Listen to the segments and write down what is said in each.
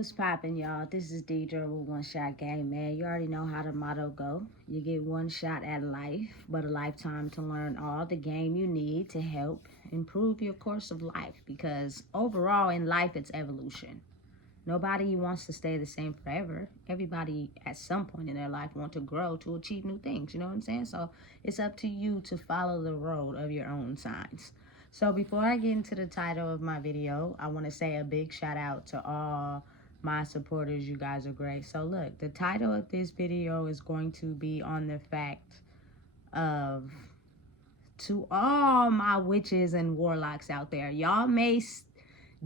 What's poppin', y'all? This is Deidre with One Shot Game, man. You already know how the motto go. You get one shot at life, but a lifetime to learn all the game you need to help improve your course of life. Because overall in life, it's evolution. Nobody wants to stay the same forever. Everybody at some point in their life want to grow to achieve new things. You know what I'm saying? So it's up to you to follow the road of your own signs. So before I get into the title of my video, I want to say a big shout out to all my supporters. You guys are great. So look, the title of this video is going to be on the fact of, to all my witches and warlocks out there, y'all may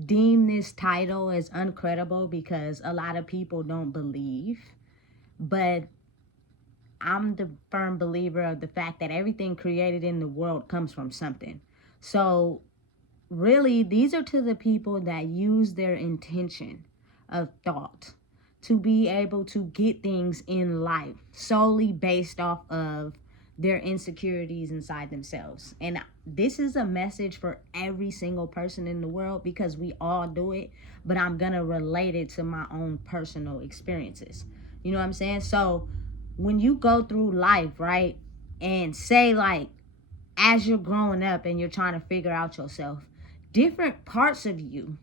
deem this title as uncredible because a lot of people don't believe, but I'm the firm believer of the fact that everything created in the world comes from something. So really, these are to the people that use their intention of thought to be able to get things in life solely based off of their insecurities inside themselves. And this is a message for every single person in the world because we all do it, but I'm gonna relate it to my own personal experiences. You know what I'm saying? So when you go through life, right, and say like, as you're growing up and you're trying to figure out yourself, different parts of you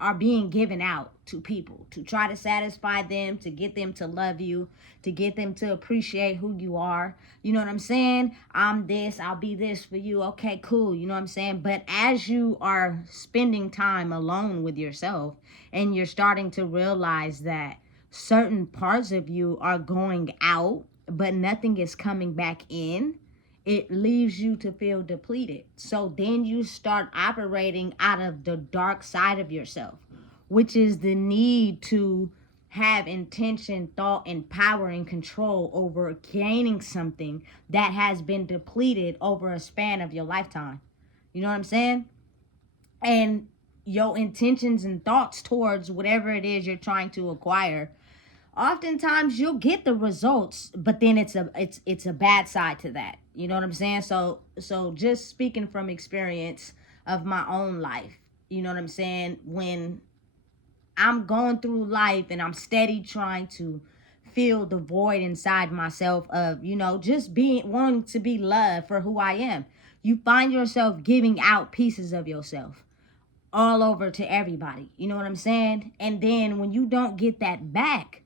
are being given out to people to try to satisfy them, to get them to love you, to get them to appreciate who you are. You know what I'm saying? I'm this, I'll be this for you. Okay, cool. You know what I'm saying? But as you are spending time alone with yourself and you're starting to realize that certain parts of you are going out, but nothing is coming back in, it leaves you to feel depleted. So then you start operating out of the dark side of yourself, which is the need to have intention, thought, and power and control over gaining something that has been depleted over a span of your lifetime. You know what I'm saying? And your intentions and thoughts towards whatever it is you're trying to acquire, oftentimes you'll get the results, but then it's a bad side to that. You know what I'm saying? So just speaking from experience of my own life, you know what I'm saying? When I'm going through life and I'm steady trying to fill the void inside myself of, just wanting to be loved for who I am, you find yourself giving out pieces of yourself all over to everybody. You know what I'm saying? And then when you don't get that back,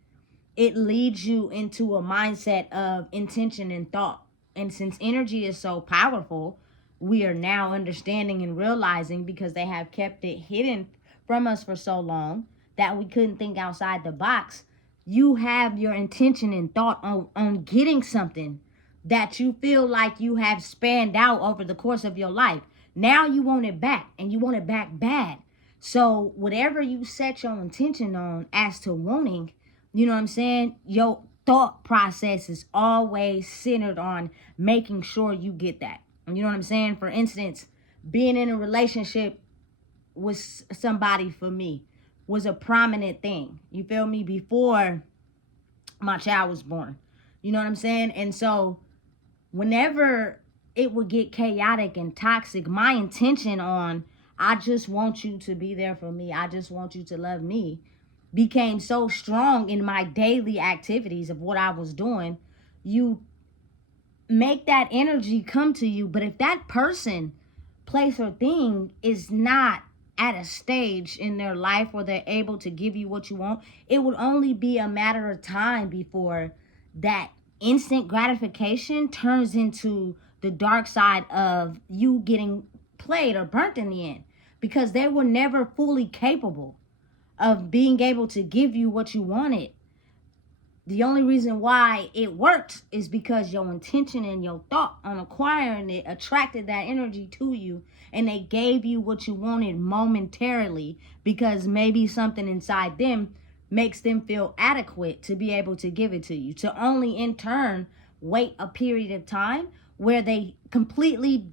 it leads you into a mindset of intention and thought. And since energy is so powerful, we are now understanding and realizing, because they have kept it hidden from us for so long that we couldn't think outside the box. You have your intention and thought on getting something that you feel like you have spanned out over the course of your life. Now you want it back, and you want it back bad. So whatever you set your intention on as to wanting, you know what I'm saying, your thought process is always centered on making sure you get that. You know what I'm saying? For instance, being in a relationship with somebody for me was a prominent thing. You feel me? Before my child was born. You know what I'm saying? And so whenever it would get chaotic and toxic, my intention on, I just want you to be there for me, I just want you to love me, became so strong in my daily activities of what I was doing. You make that energy come to you. But if that person, place, or thing is not at a stage in their life where they're able to give you what you want, it would only be a matter of time before that instant gratification turns into the dark side of you getting played or burnt in the end, because they were never fully capable of being able to give you what you wanted. The only reason why it worked is because your intention and your thought on acquiring it attracted that energy to you, and they gave you what you wanted momentarily, because maybe something inside them makes them feel adequate to be able to give it to you, to only in turn wait a period of time where they completely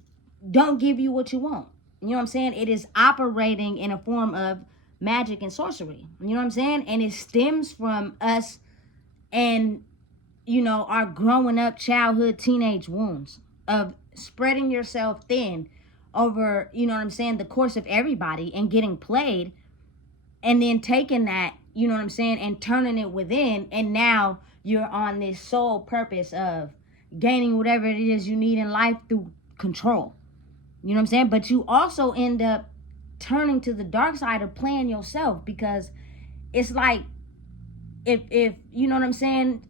don't give you what you want. You know what I'm saying? It is operating in a form of magic and sorcery. You know what I'm saying? And it stems from us and, our growing up childhood, teenage wounds of spreading yourself thin over, the course of everybody and getting played, and then taking that, you know what I'm saying, and turning it within, and now you're on this sole purpose of gaining whatever it is you need in life through control. You know what I'm saying? But you also end up turning to the dark side of playing yourself, because it's like, if you know what I'm saying,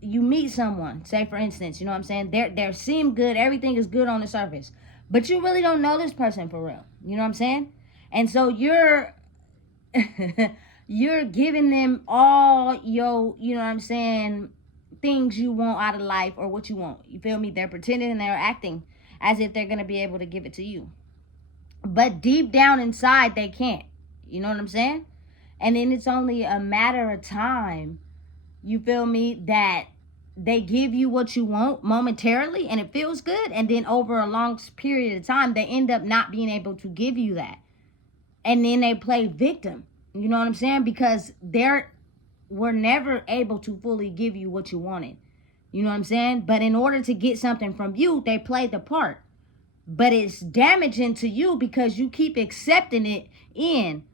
you meet someone, say for instance, you know what I'm saying, they seem good, everything is good on the surface, but you really don't know this person for real. You know what I'm saying? And so you're you're giving them all your, you know what I'm saying, things you want out of life, or what you want. You feel me? They're pretending and they're acting as if they're going to be able to give it to you. But deep down inside, they can't. You know what I'm saying? And then it's only a matter of time, you feel me, that they give you what you want momentarily and it feels good. And then over a long period of time, they end up not being able to give you that. And then they play victim. You know what I'm saying? Because were never able to fully give you what you wanted. You know what I'm saying? But in order to get something from you, they play the part. But it's damaging to you because you keep accepting it in,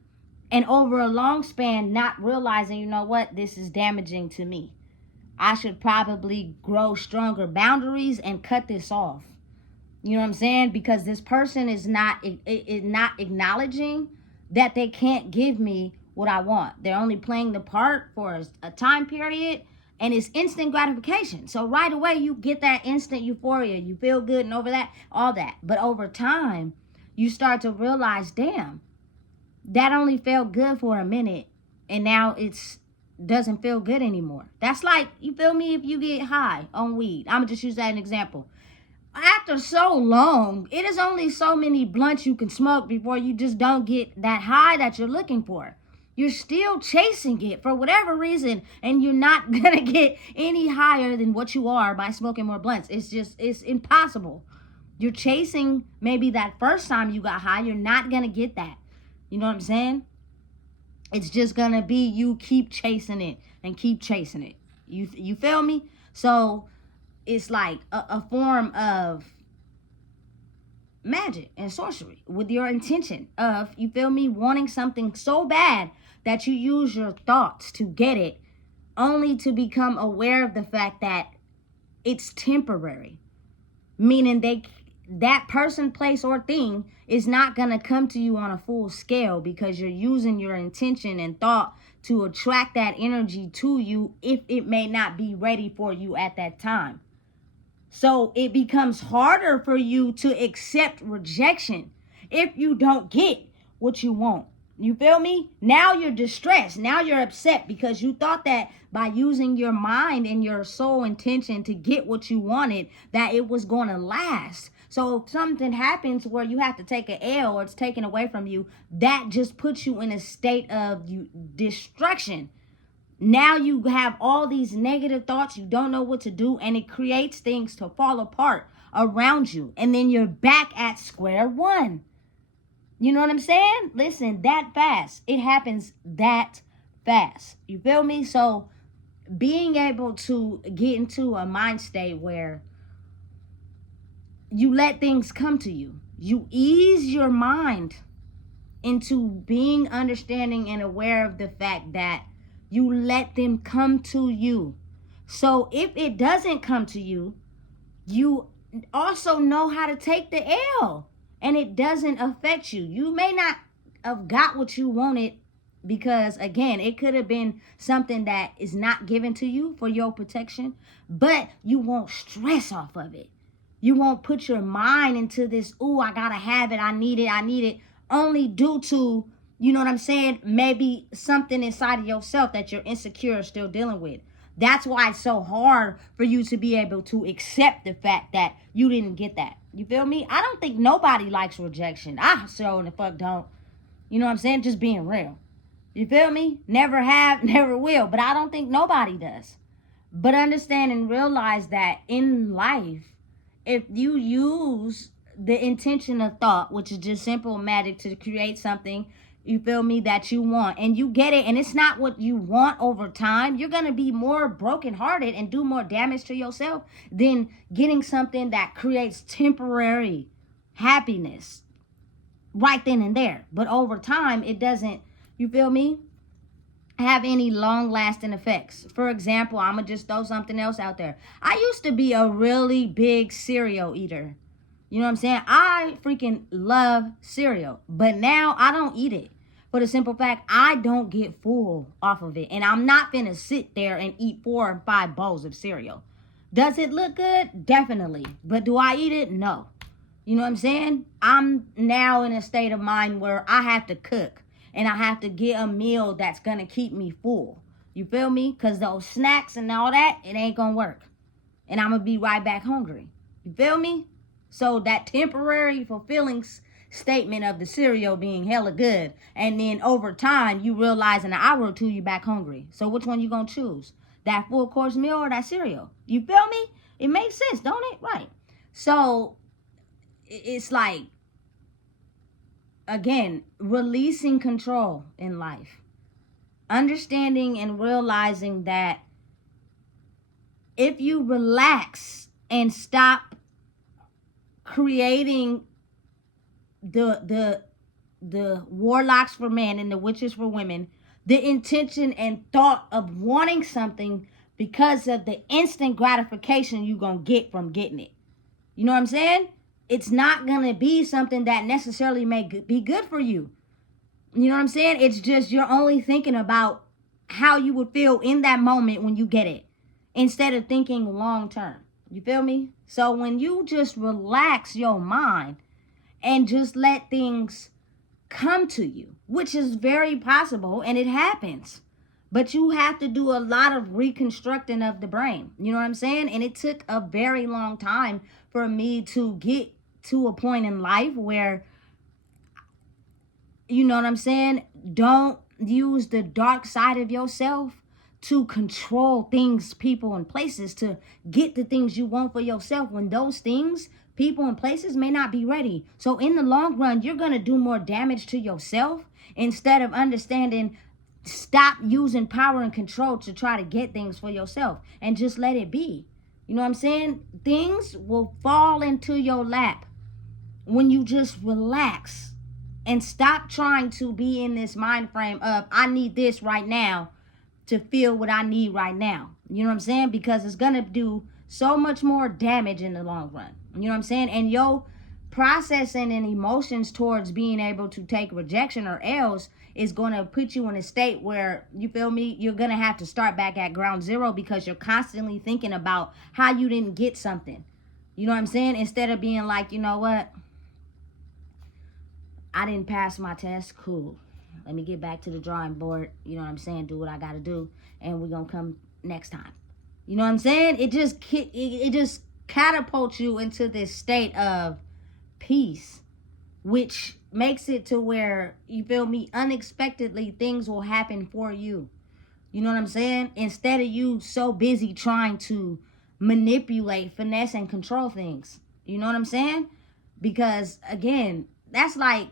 and over a long span not realizing, you know what, this is damaging to me. I should probably grow stronger boundaries and cut this off. You know what I'm saying? Because this person is not acknowledging that they can't give me what I want. They're only playing the part for a time period, and it's instant gratification. So right away you get that instant euphoria. You feel good and over that, all that. But over time, you start to realize, damn, that only felt good for a minute, and now it's doesn't feel good anymore. That's like, you feel me, if you get high on weed. I'm gonna just use that as an example. After so long, it is only so many blunts you can smoke before you just don't get that high that you're looking for. You're still chasing it for whatever reason, and you're not gonna get any higher than what you are by smoking more blunts. It's impossible. You're chasing maybe that first time you got high, you're not gonna get that. You know what I'm saying? It's just gonna be you keep chasing it and keep chasing it. You feel me? So it's like a form of magic and sorcery with your intention of, you feel me, wanting something so bad that you use your thoughts to get it, only to become aware of the fact that it's temporary. Meaning that person, place, or thing is not going to come to you on a full scale, because you're using your intention and thought to attract that energy to you if it may not be ready for you at that time. So it becomes harder for you to accept rejection if you don't get what you want. You feel me? Now you're distressed. Now you're upset because you thought that by using your mind and your soul intention to get what you wanted, that it was going to last. So if something happens where you have to take an L, or it's taken away from you, that just puts you in a state of destruction. Now you have all these negative thoughts. You don't know what to do, and it creates things to fall apart around you. And then you're back at square one. You know what I'm saying? Listen, that fast. It happens that fast. You feel me? So being able to get into a mind state where you let things come to you. You ease your mind into being understanding and aware of the fact that you let them come to you. So if it doesn't come to you, you also know how to take the L, and it doesn't affect you. You may not have got what you wanted, because again, it could have been something that is not given to you for your protection, but you won't stress off of it. You won't put your mind into this, ooh, I gotta have it, I need it, only due to, you know what I'm saying, maybe something inside of yourself that you're insecure or still dealing with. That's why it's so hard for you to be able to accept the fact that you didn't get that. You feel me? I don't think nobody likes rejection. I sure the fuck don't. You know what I'm saying? Just being real. You feel me? Never have, never will. But I don't think nobody does. But understand and realize that in life, if you use the intention of thought, which is just simple magic, to create something, you feel me, that you want, and you get it, and it's not what you want over time, you're going to be more brokenhearted and do more damage to yourself than getting something that creates temporary happiness right then and there. But over time, it doesn't, you feel me, have any long-lasting effects. For example, I'm going to just throw something else out there. I used to be a really big cereal eater. You know what I'm saying? I freaking love cereal, but now I don't eat it. For the simple fact, I don't get full off of it. And I'm not finna sit there and eat 4 or 5 bowls of cereal. Does it look good? Definitely. But do I eat it? No. You know what I'm saying? I'm now in a state of mind where I have to cook. And I have to get a meal that's going to keep me full. You feel me? Because those snacks and all that, it ain't going to work. And I'm going to be right back hungry. You feel me? So that temporary fulfilling statement of the cereal being hella good, and then over time you realize in an hour or two you're back hungry. So which one you gonna choose? That full course meal or that cereal? You feel me? It makes sense, don't it? Right. So it's like, again, releasing control in life, understanding and realizing that if you relax and stop creating the warlocks for men and the witches for women, the intention and thought of wanting something because of the instant gratification you're gonna get from getting it. You know what I'm saying? It's not gonna be something that necessarily may be good for you. You know what I'm saying? It's just you're only thinking about how you would feel in that moment when you get it, instead of thinking long term. You feel me? So when you just relax your mind and just let things come to you, which is very possible and it happens, but you have to do a lot of reconstructing of the brain. You know what I'm saying? And it took a very long time for me to get to a point in life where, you know what I'm saying, don't use the dark side of yourself to control things, people, and places to get the things you want for yourself, when those things, people, and places may not be ready. So in the long run, you're going to do more damage to yourself instead of understanding, stop using power and control to try to get things for yourself and just let it be. You know what I'm saying? Things will fall into your lap when you just relax and stop trying to be in this mind frame of, I need this right now to feel what I need right now. You know what I'm saying? Because it's going to do so much more damage in the long run. You know what I'm saying? And your processing and emotions towards being able to take rejection or else is going to put you in a state where, you feel me, you're going to have to start back at ground zero because you're constantly thinking about how you didn't get something. You know what I'm saying? Instead of being like, you know what? I didn't pass my test. Cool. Let me get back to the drawing board. You know what I'm saying? Do what I got to do. And we're going to come next time. You know what I'm saying? It just catapults you into this state of peace, which makes it to where, you feel me, unexpectedly things will happen for you. You know what I'm saying? Instead of you so busy trying to manipulate, finesse, and control things. You know what I'm saying? Because, again, that's like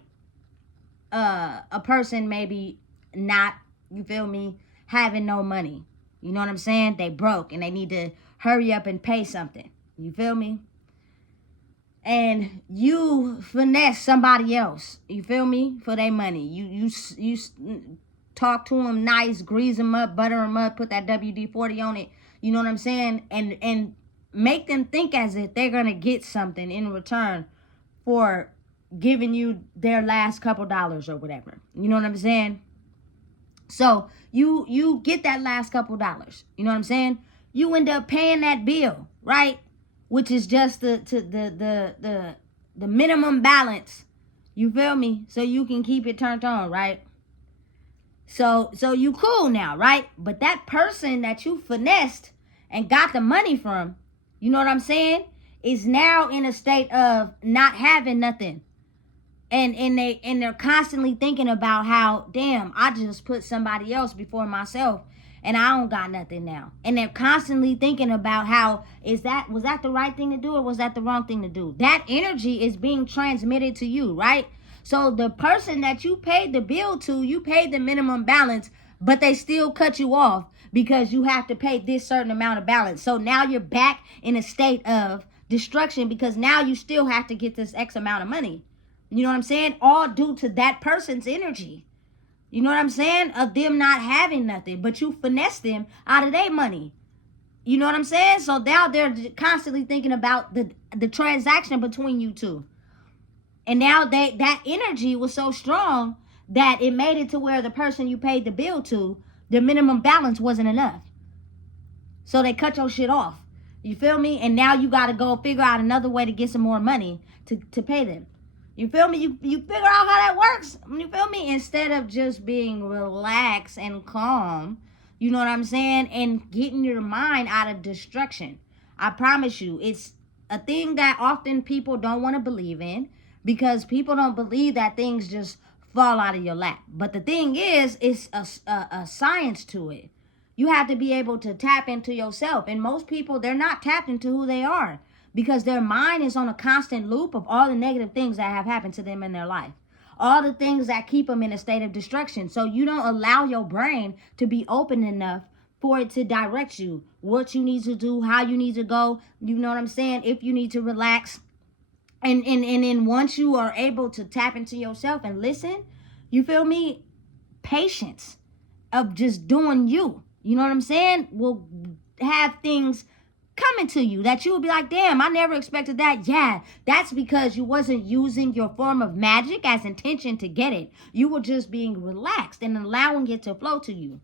a person maybe not, you feel me, having no money. You know what I'm saying? They broke and they need to hurry up and pay something. You feel me? And you finesse somebody else, you feel me, for their money. You talk to them nice, grease them up, butter them up, put that WD-40 on it. You know what I'm saying? And make them think as if they're going to get something in return for giving you their last couple dollars or whatever. You know what I'm saying? So you get that last couple dollars. You know what I'm saying? You end up paying that bill, right? Which is just the minimum balance. You feel me? So you can keep it turned on, right? So you cool now, right? But that person that you finessed and got the money from, you know what I'm saying, is now in a state of not having nothing. And they're constantly thinking about how, damn, I just put somebody else before myself and I don't got nothing now. And they're constantly thinking about how, was that the right thing to do or was that the wrong thing to do? That energy is being transmitted to you, right? So the person that you paid the bill to, you paid the minimum balance, but they still cut you off because you have to pay this certain amount of balance. So now you're back in a state of destruction because now you still have to get this X amount of money. You know what I'm saying? All due to that person's energy. You know what I'm saying? Of them not having nothing, but you finesse them out of their money. You know what I'm saying? So now they're constantly thinking about the transaction between you two. And now that energy was so strong that it made it to where the person you paid the bill to, the minimum balance wasn't enough. So they cut your shit off. You feel me? And now you got to go figure out another way to get some more money to pay them. You feel me? You figure out how that works. You feel me? Instead of just being relaxed and calm, you know what I'm saying? And getting your mind out of destruction. I promise you, it's a thing that often people don't want to believe in because people don't believe that things just fall out of your lap. But the thing is, it's a science to it. You have to be able to tap into yourself. And most people, they're not tapped into who they are because their mind is on a constant loop of all the negative things that have happened to them in their life. All the things that keep them in a state of destruction. So you don't allow your brain to be open enough for it to direct you. What you need to do, how you need to go. You know what I'm saying? If you need to relax. And then once you are able to tap into yourself and listen, you feel me? Patience of just doing you. You know what I'm saying? Will have things coming to you that you will be like, damn, I never expected that. Yeah, that's because you wasn't using your form of magic as intention to get it. You were just being relaxed and allowing it to flow to you.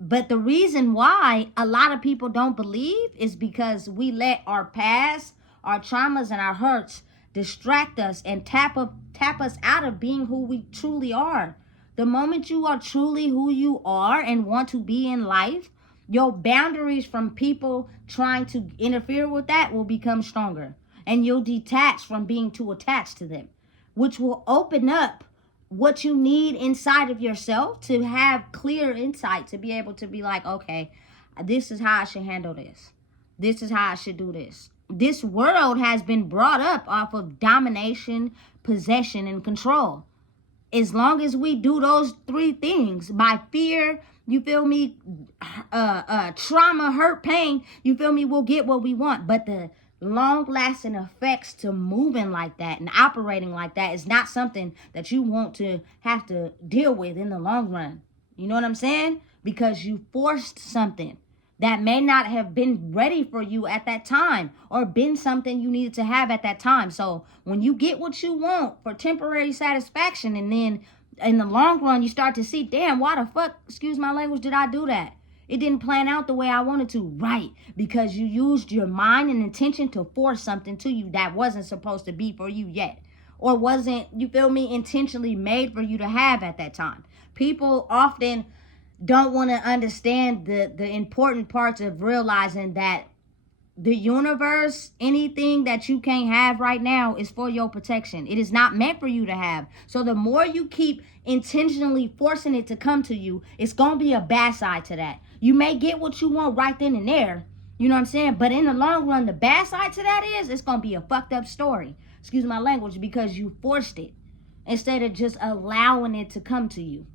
But the reason why a lot of people don't believe is because we let our past, our traumas, and our hurts distract us and tap us out of being who we truly are. The moment you are truly who you are and want to be in life, your boundaries from people trying to interfere with that will become stronger. And you'll detach from being too attached to them, which will open up what you need inside of yourself to have clear insight, to be able to be like, okay, this is how I should handle this. This is how I should do this. This world has been brought up off of domination, possession, and control. As long as we do those three things, by fear, you feel me, trauma, hurt, pain, you feel me, we'll get what we want. But the long-lasting effects to moving like that and operating like that is not something that you want to have to deal with in the long run. You know what I'm saying? Because you forced something that may not have been ready for you at that time or been something you needed to have at that time. So when you get what you want for temporary satisfaction, and then in the long run you start to see, damn, why the fuck, excuse my language, did I do that? It didn't plan out the way I wanted to. Right, because you used your mind and intention to force something to you that wasn't supposed to be for you yet, or wasn't, you feel me, intentionally made for you to have at that time. People often don't want to understand the important parts of realizing that the universe, anything that you can't have right now is for your protection. It is not meant for you to have. So the more you keep intentionally forcing it to come to you, it's going to be a bad side to that. You may get what you want right then and there, you know what I'm saying? But in the long run, the bad side to that is it's going to be a fucked up story. Excuse my language, because you forced it instead of just allowing it to come to you.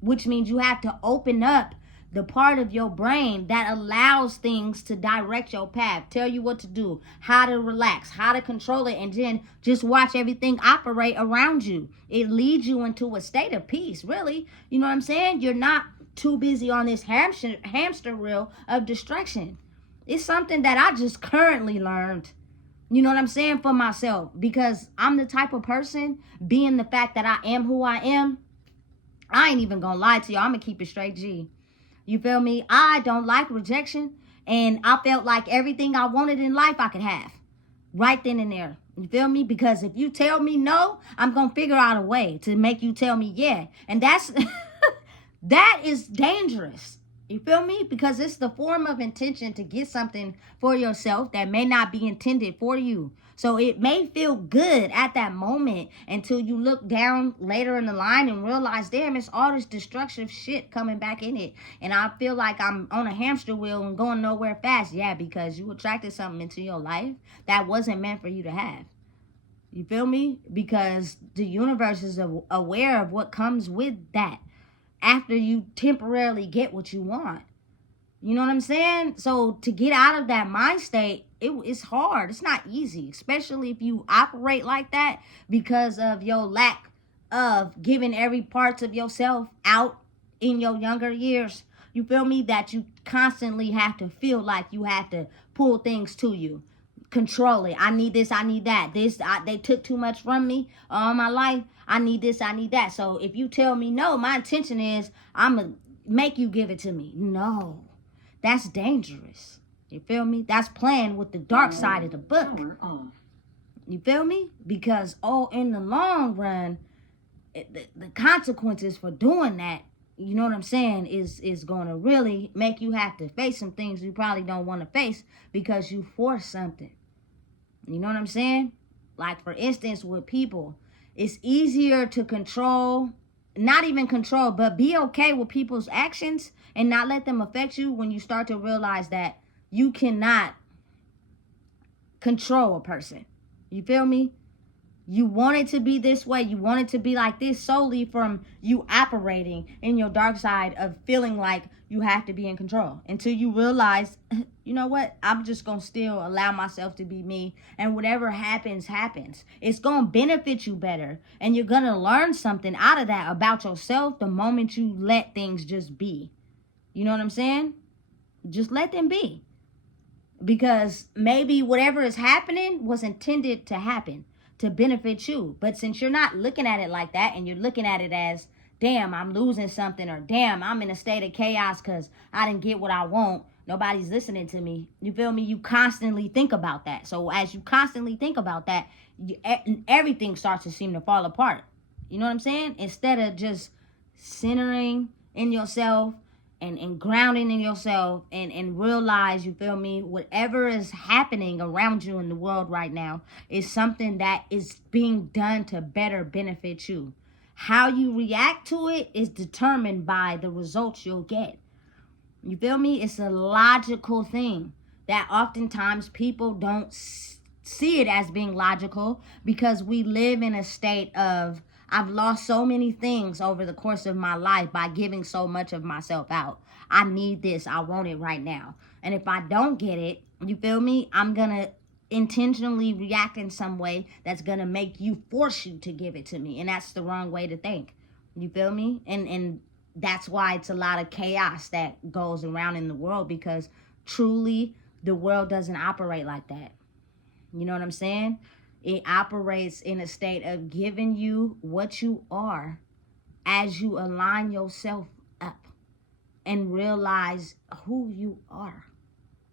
Which means you have to open up the part of your brain that allows things to direct your path, tell you what to do, how to relax, how to control it, and then just watch everything operate around you. It leads you into a state of peace, really. You know what I'm saying? You're not too busy on this hamster wheel of distraction. It's something that I just currently learned, you know what I'm saying, for myself, because I'm the type of person, being the fact that I am who I am, I ain't even gonna lie to you. I'm gonna keep it straight G. You feel me? I don't like rejection. And I felt like everything I wanted in life I could have. Right then and there. You feel me? Because if you tell me no, I'm gonna figure out a way to make you tell me yeah. And that's that is dangerous. You feel me? Because it's the form of intention to get something for yourself that may not be intended for you. So it may feel good at that moment until you look down later in the line and realize, damn, it's all this destructive shit coming back in it. And I feel like I'm on a hamster wheel and going nowhere fast. Yeah, because you attracted something into your life that wasn't meant for you to have. You feel me? Because the universe is aware of what comes with that after you temporarily get what you want. You know what I'm saying? So to get out of that mind state, it's hard. It's not easy, especially if you operate like that because of your lack of giving every part of yourself out in your younger years. You feel me? That you constantly have to feel like you have to pull things to you, control it. I need this, I need that. They took too much from me all my life. I need this, I need that. So if you tell me no, my intention is I'm gonna make you give it to me. No, that's dangerous. You feel me? That's playing with the dark side of the book. You feel me? Because in the long run, the consequences for doing that, you know what I'm saying, is going to really make you have to face some things you probably don't want to face because you force something. You know what I'm saying? Like, for instance, with people, it's easier to control, not even control, but be okay with people's actions and not let them affect you when you start to realize that you cannot control a person. You feel me? You want it to be this way. You want it to be like this solely from you operating in your dark side of feeling like you have to be in control until you realize, you know what? I'm just going to still allow myself to be me. And whatever happens, happens. It's going to benefit you better. And you're going to learn something out of that about yourself the moment you let things just be. You know what I'm saying? Just let them be. Because maybe whatever is happening was intended to happen to benefit you. But since you're not looking at it like that and you're looking at it as, damn, I'm losing something, or damn, I'm in a state of chaos because I didn't get what I want, nobody's listening to me. You feel me? You constantly think about that. So as you constantly think about that, everything starts to seem to fall apart. You know what I'm saying? Instead of just centering in yourself and grounding in yourself and realize, you feel me, whatever is happening around you in the world right now is something that is being done to better benefit you. How you react to it is determined by the results you'll get. You feel me? It's a logical thing that oftentimes people don't see it as being logical because we live in a state of, I've lost so many things over the course of my life by giving so much of myself out. I need this. I want it right now. And if I don't get it, you feel me? I'm going to intentionally react in some way that's going to make you, force you to give it to me. And that's the wrong way to think. You feel me? And that's why it's a lot of chaos that goes around in the world, because truly the world doesn't operate like that. You know what I'm saying? It operates in a state of giving you what you are as you align yourself up and realize who you are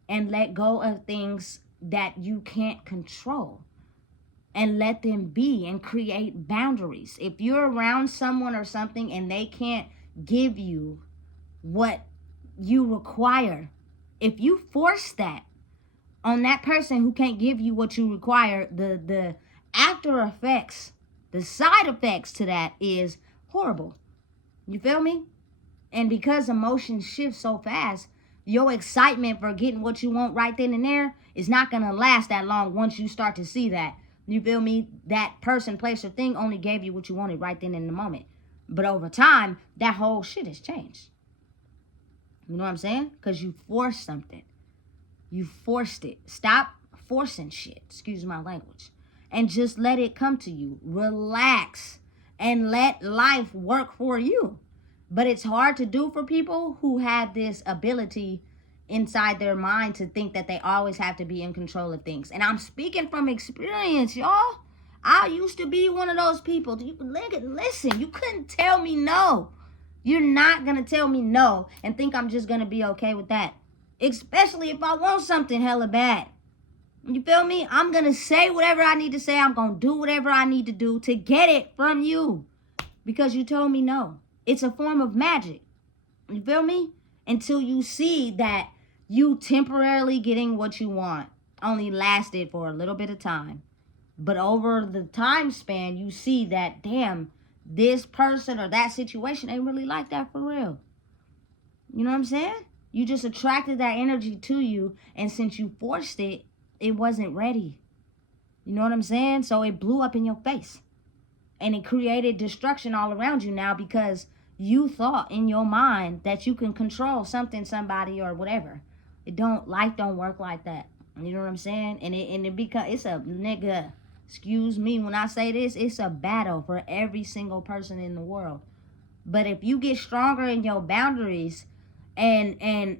and let go of things that you can't control and let them be and create boundaries. If you're around someone or something and they can't give you what you require, if you force that on that person who can't give you what you require, the after effects, the side effects to that is horrible. You feel me? And because emotions shift so fast, your excitement for getting what you want right then and there is not going to last that long once you start to see that. You feel me? That person, place, or thing only gave you what you wanted right then in the moment. But over time, that whole shit has changed. You know what I'm saying? Because you forced something. You forced it. Stop forcing shit. Excuse my language. And just let it come to you. Relax. And let life work for you. But it's hard to do for people who have this ability inside their mind to think that they always have to be in control of things. And I'm speaking from experience, y'all. I used to be one of those people. Listen, you couldn't tell me no. You're not going to tell me no and think I'm just going to be okay with that. Especially if I want something hella bad. You feel me? I'm going to say whatever I need to say. I'm going to do whatever I need to do to get it from you. Because you told me no. It's a form of magic. You feel me? Until you see that you temporarily getting what you want only lasted for a little bit of time. But over the time span, you see that, damn, this person or that situation ain't really like that for real. You know what I'm saying? You just attracted that energy to you, and since you forced it, it wasn't ready. You know what I'm saying? So it blew up in your face. And it created destruction all around you now because you thought in your mind that you can control something, somebody, or whatever. Life don't work like that. You know what I'm saying? And it's a nigga. Excuse me when I say this, it's a battle for every single person in the world. But if you get stronger in your boundaries and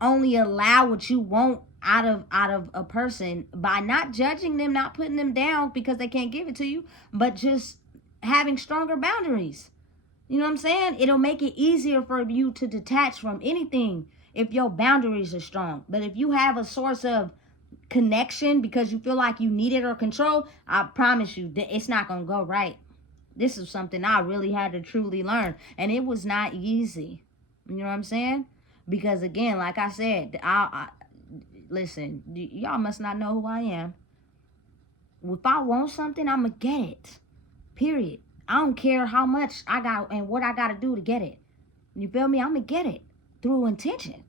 only allow what you want out of a person by not judging them, not putting them down because they can't give it to you, but just having stronger boundaries. You know what I'm saying? It'll make it easier for you to detach from anything if your boundaries are strong. But if you have a source of connection because you feel like you need it or control, I promise you that it's not going to go right. This is something I really had to truly learn. And it was not easy. You know what I'm saying? Because again, like I said, listen, y'all must not know who I am. If I want something, I'm going to get it. Period. I don't care how much I got and what I got to do to get it. You feel me? I'm going to get it through intention.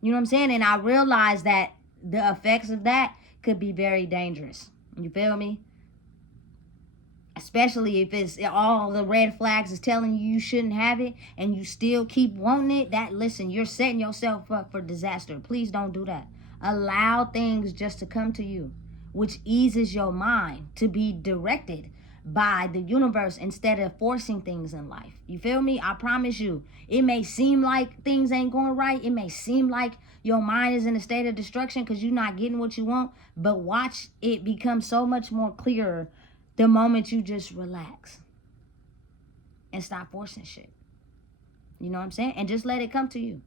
You know what I'm saying? And I realized that the effects of that could be very dangerous. You feel me? Especially if it's all the red flags is telling you shouldn't have it and you still keep wanting it. That, listen, you're setting yourself up for disaster. Please don't do that. Allow things just to come to you, which eases your mind to be directed by the universe instead of forcing things in life. You feel me? I promise you, it may seem like things ain't going right. It may seem like your mind is in a state of destruction because you're not getting what you want. But watch it become so much more clearer the moment you just relax and stop forcing shit. You know what I'm saying? And just let it come to you.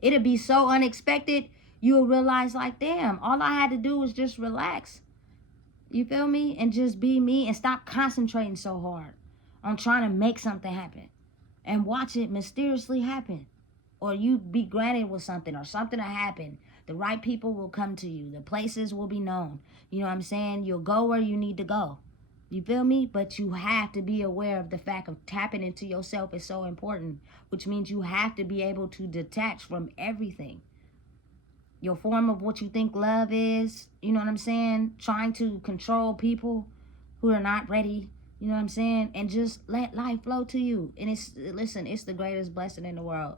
It'll be so unexpected, you'll realize like, damn, all I had to do was just relax. You feel me? And just be me and stop concentrating so hard on trying to make something happen. And watch it mysteriously happen. Or you be granted with something or something will happen. The right people will come to you. The places will be known. You know what I'm saying? You'll go where you need to go. You feel me? But you have to be aware of the fact of tapping into yourself is so important. Which means you have to be able to detach from everything. Your form of what you think love is, you know what I'm saying? Trying to control people who are not ready, you know what I'm saying? And just let life flow to you. And it's the greatest blessing in the world.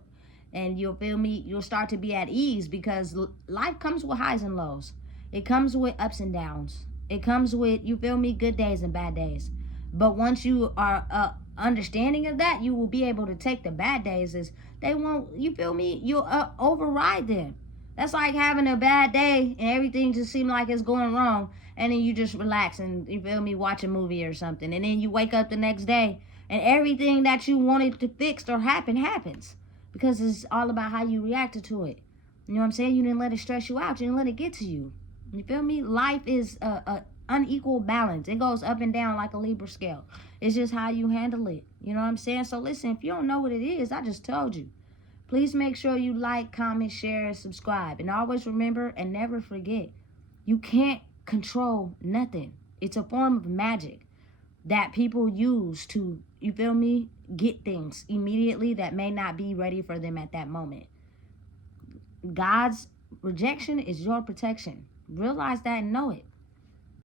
And you'll feel me? You'll start to be at ease because life comes with highs and lows. It comes with ups and downs. It comes with, you feel me, good days and bad days. But once you are understanding of that, you will be able to take the bad days as they won't, you feel me? You'll override them. That's like having a bad day and everything just seems like it's going wrong. And then you just relax and, you feel me, watch a movie or something. And then you wake up the next day and everything that you wanted to fix or happens. Because it's all about how you reacted to it. You know what I'm saying? You didn't let it stress you out. You didn't let it get to you. You feel me? Life is a unequal balance. It goes up and down like a Libra scale. It's just how you handle it. You know what I'm saying? So listen, if you don't know what it is, I just told you. Please make sure you like, comment, share, and subscribe. And always remember and never forget, you can't control nothing. It's a form of magic that people use to, you feel me, get things immediately that may not be ready for them at that moment. God's rejection is your protection. Realize that and know it.